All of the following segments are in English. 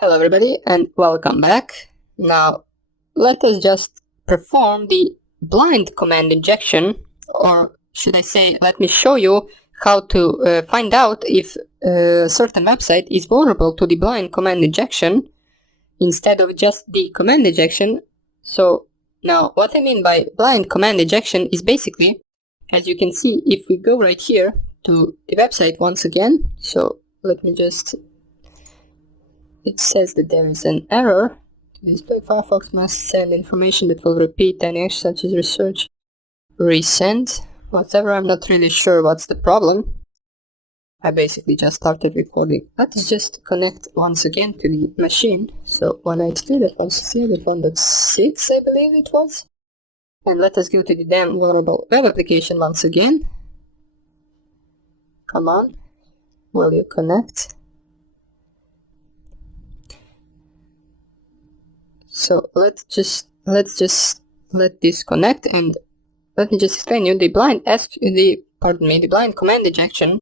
Hello everybody and welcome back. Now let us just perform the blind command injection, or should I say, let me show you how to find out if a certain website is vulnerable to the blind command injection instead of just the command injection. So now what I mean by blind command injection is basically, as you can see, if we go right here to the website once again, so let me just, it says that there is an error. To display, Firefox must send information that will repeat any action such as research, resend, whatever. I'm not really sure what's the problem. I basically just started recording. Let's just connect once again to the machine. So 192.168.1.6, I believe it was. And let us go to the damn vulnerable web application once again. Come on, will you connect? So let's just let this connect, and let me just explain you the blind command injection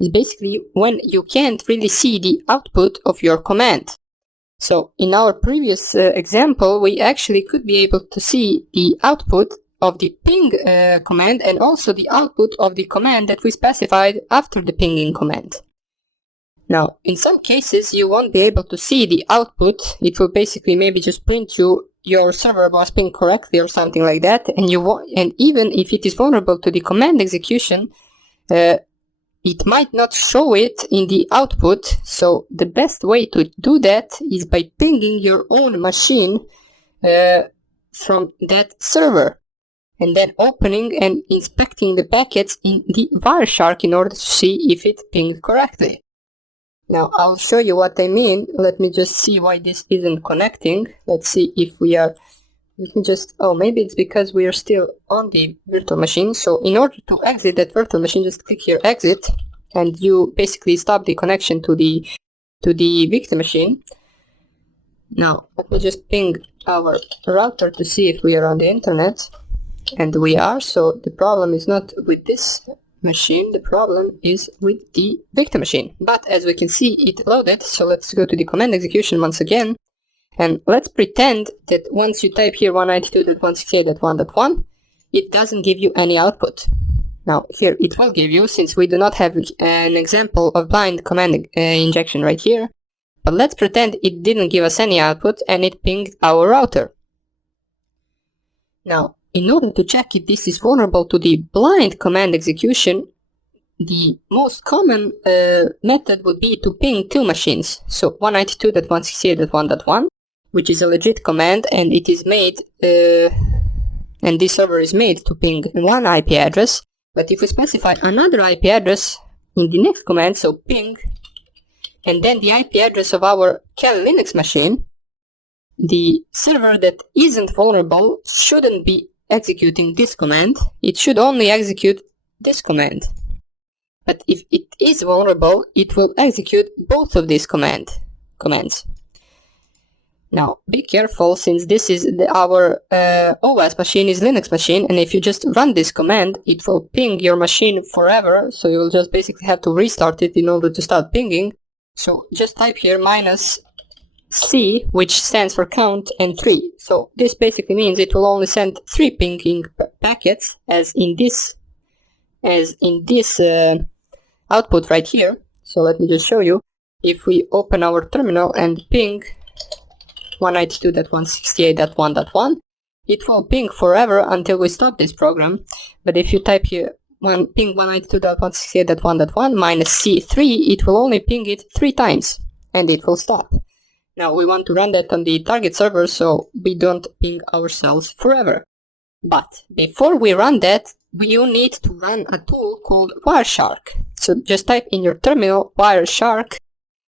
is basically when you can't really see the output of your command. So in our previous example, we actually could be able to see the output of the ping command and also the output of the command that we specified after the pinging command. Now, in some cases, you won't be able to see the output. It will basically maybe just print you your server was pinged correctly or something like that, and even if it is vulnerable to the command execution, it might not show it in the output. So the best way to do that is by pinging your own machine from that server, and then opening and inspecting the packets in the Wireshark in order to see if it pinged correctly. Now I'll show you what I mean. Let me just see why this isn't connecting. Let's see if we are, let me just, oh, maybe it's because we are still on the virtual machine. So in order to exit that virtual machine, just click here, exit, and you basically stop the connection to the victim machine. Now let me just ping our router to see if we are on the internet, and we are. So the problem is not with this machine, the problem is with the victim machine. But as we can see, it loaded, so let's go to the command execution once again, and let's pretend that once you type here 192.168.1.1, it doesn't give you any output. Now here it will give you, since we do not have an example of blind command injection right here, but let's pretend it didn't give us any output and it pinged our router. Now, in order to check if this is vulnerable to the blind command execution, the most common method would be to ping two machines. So 192.168.1.1, which is a legit command, and it is made, and this server is made to ping one IP address. But if we specify another IP address in the next command, so ping, and then the IP address of our Kali Linux machine, the server that isn't vulnerable shouldn't be executing this command. It should only execute this command. But if it is vulnerable, it will execute both of these commands. Now, be careful, since this is our Owasp machine is Linux machine, and if you just run this command, it will ping your machine forever, so you will just basically have to restart it in order to start pinging. So just type here -C, which stands for count, and 3. So this basically means it will only send 3 pinging packets, as in this output right here. So let me just show you. If we open our terminal and ping 192.168.1.1, it will ping forever until we stop this program. But if you type here ping 192.168.1.1 -C3, it will only ping it 3 times, and it will stop. Now we want to run that on the target server so we don't ping ourselves forever. But before we run that, you need to run a tool called Wireshark. So just type in your terminal Wireshark.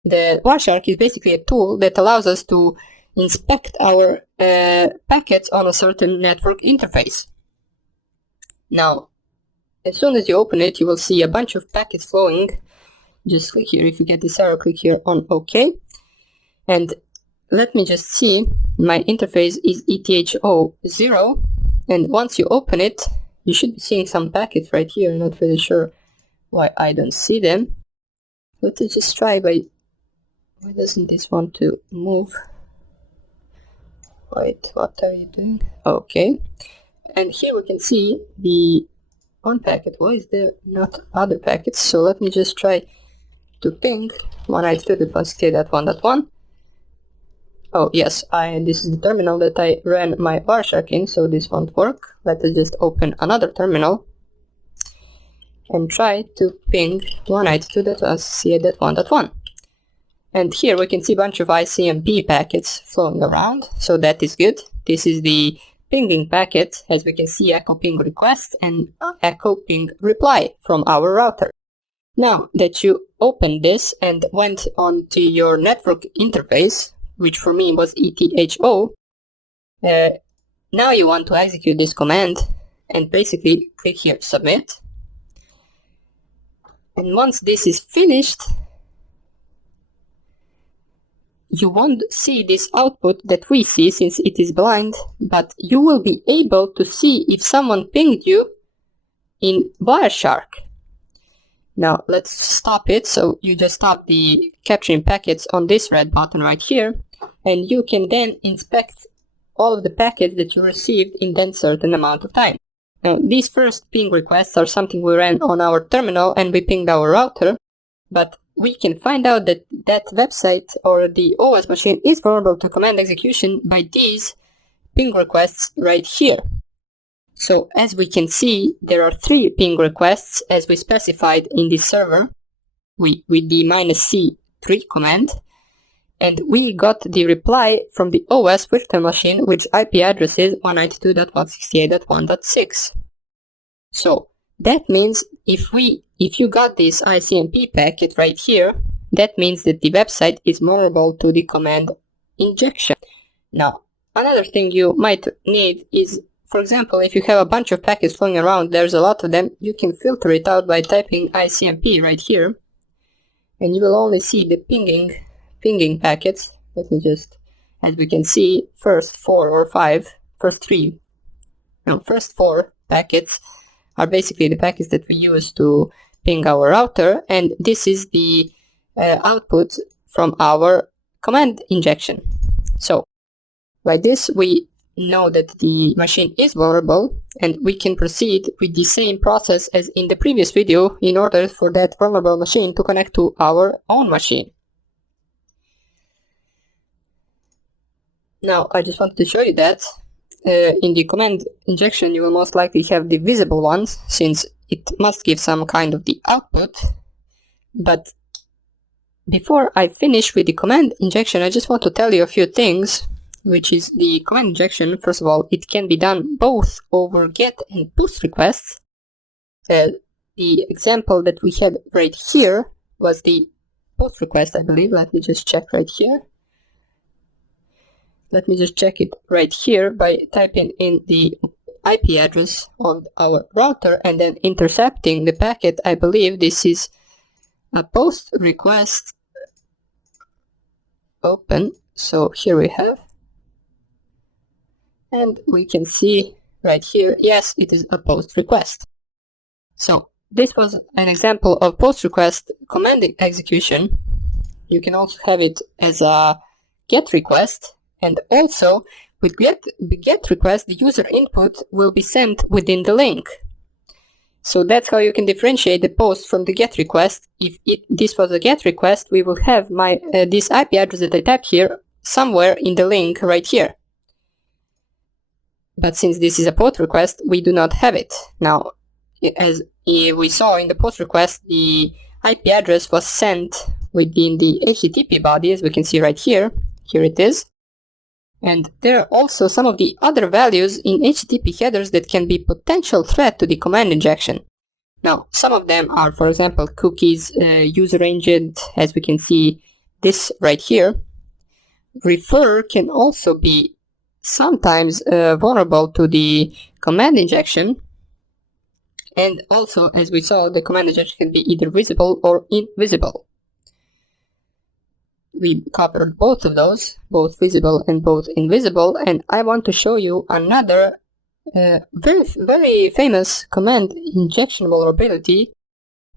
The Wireshark is basically a tool that allows us to inspect our packets on a certain network interface. Now, as soon as you open it, you will see a bunch of packets flowing. Just click here. If you get this error, click here on OK. And let me just see, my interface is ETH0, and once you open it, you should be seeing some packets right here. I'm not really sure why I don't see them. Let's just try by Why doesn't this want to move? Wait, what are you doing? Okay. And here we can see the one packet. Why is there not other packets? So let me just try to ping 192.168.1.1. Oh yes, this is the terminal that I ran my Wireshark in, so this won't work. Let us just open another terminal and try to ping 192.168.1.1. And here we can see a bunch of ICMP packets flowing around, so that is good. This is the pinging packet, as we can see, echo ping request and echo ping reply from our router. Now that you opened this and went on to your network interface, which for me was etho, now you want to execute this command and basically click here submit. And once this is finished, you won't see this output that we see since it is blind, but you will be able to see if someone pinged you in Wireshark. Now let's stop it. So you just stop the capturing packets on this red button right here, and you can then inspect all of the packets that you received in that certain amount of time. Now these first ping requests are something we ran on our terminal and we pinged our router, but we can find out that that website or the Owasp machine is vulnerable to command execution by these ping requests right here. So as we can see, there are 3 ping requests as we specified in the server with the -C3 command, and we got the reply from the Owasp virtual machine with IP address is 192.168.1.6. So that means if you got this ICMP packet right here, that means that the website is vulnerable to the command injection. Now, another thing you might need is, for example, if you have a bunch of packets flowing around, there's a lot of them, you can filter it out by typing ICMP right here, and you will only see the pinging packets. Let me just, as we can see, first 4 packets are basically the packets that we use to ping our router, and this is the output from our command injection. So by this we know that the machine is vulnerable, and we can proceed with the same process as in the previous video in order for that vulnerable machine to connect to our own machine. Now I just wanted to show you that in the command injection you will most likely have the visible ones, since it must give some kind of the output. But before I finish with the command injection, I just want to tell you a few things, which is the command injection. First of all, it can be done both over GET and POST requests. The example that we had right here was the POST request, I believe. Let me just check right here. Let me just check it right here by typing in the IP address of our router and then intercepting the packet. I believe this is a POST request open. So here we have, and we can see right here, yes, it is a POST request. So this was an example of POST request command execution. You can also have it as a GET request. And also, with the GET request, the user input will be sent within the link. So that's how you can differentiate the POST from the GET request. If this was a GET request, we will have this IP address that I typed here somewhere in the link right here. But since this is a POST request, we do not have it. Now, as we saw in the POST request, the IP address was sent within the HTTP body, as we can see right here. Here it is. And there are also some of the other values in HTTP headers that can be potential threat to the command injection. Now, some of them are, for example, cookies, user agent, as we can see this right here. Refer can also be sometimes vulnerable to the command injection. And also, as we saw, the command injection can be either visible or invisible. We covered both of those, both visible and both invisible, and I want to show you another very famous command injection vulnerability,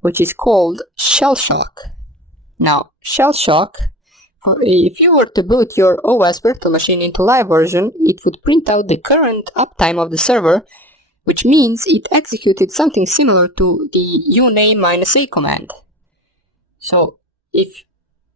which is called shell shock. Now, shell shock, if you were to boot your Owasp virtual machine into live version, it would print out the current uptime of the server, which means it executed something similar to the uname-a command. So if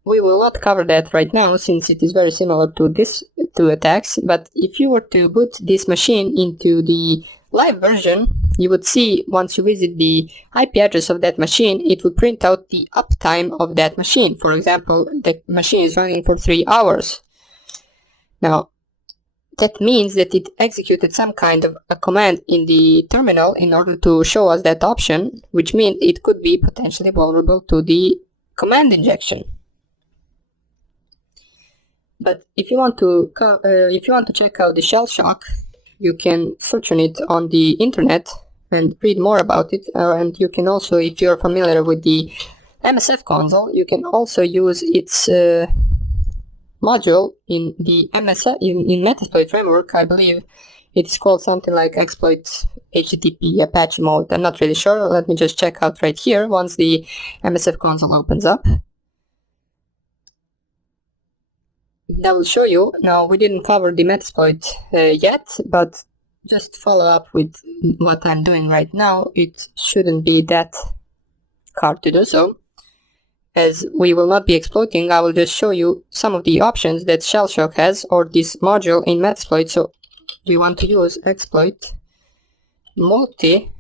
we will not cover that right now, since it is very similar to these two attacks, but if you were to boot this machine into the live version, you would see once you visit the IP address of that machine, it would print out the uptime of that machine. For example, the machine is running for 3 hours. Now, that means that it executed some kind of a command in the terminal in order to show us that option, which means it could be potentially vulnerable to the command injection. But if you want to check out the shell shock, you can search on it on the internet and read more about it. And you can also, if you're familiar with the MSF console, you can also use its module in the in Metasploit framework. I believe it is called something like exploit HTTP Apache mode. I'm not really sure. Let me just check out right here once the MSF console opens up. That will show you. Now, we didn't cover the Metasploit yet, but just follow up with what I'm doing right now. It shouldn't be that hard to do so. As we will not be exploiting, I will just show you some of the options that Shellshock has, or this module in Metasploit. So we want to use exploit multi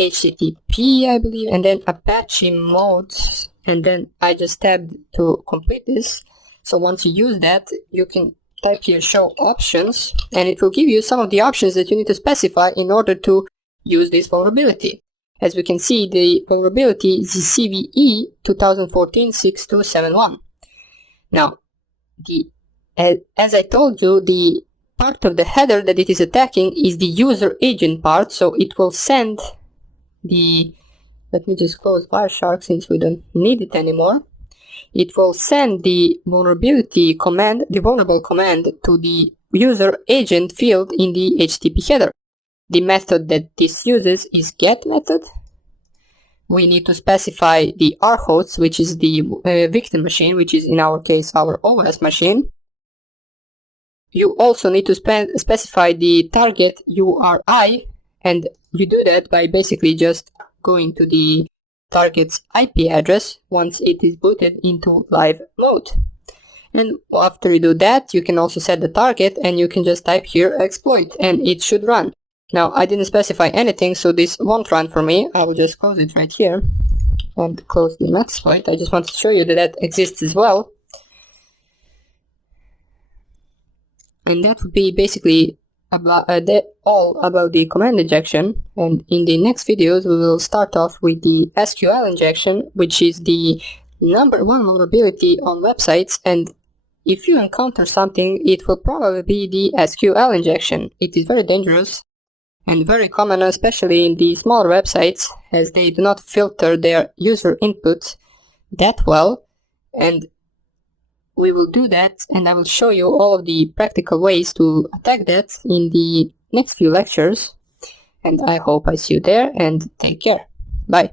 HTTP, I believe, and then Apache modes, and then I just tabbed to complete this. So once you use that, you can type here show options, and it will give you some of the options that you need to specify in order to use this vulnerability. As we can see, the vulnerability is CVE 2014-6271. Now, as I told you, the part of the header that it is attacking is the user agent part, so it will send the, let me just close Wireshark since we don't need it anymore. It will send the vulnerability command, the vulnerable command, to the user agent field in the HTTP header. The method that this uses is get method. We need to specify the rhost, which is the victim machine, which is in our case our OS machine. You also need to specify the target URI, and you do that by basically just going to the target's IP address once it is booted into live mode. And after you do that, you can also set the target, and you can just type here exploit, and it should run. Now, I didn't specify anything, so this won't run for me. I will just close it right here and close the Metasploit. I just wanted to show you that that exists as well. And that would be basically all about the command injection. And in the next videos, we will start off with the SQL injection, which is the #1 vulnerability on websites. And if you encounter something, it will probably be the SQL injection. It is very dangerous and very common, especially in the smaller websites, as they do not filter their user input that well. And we will do that, and I will show you all of the practical ways to attack that in the next few lectures. And I hope I see you there, and take care. Bye.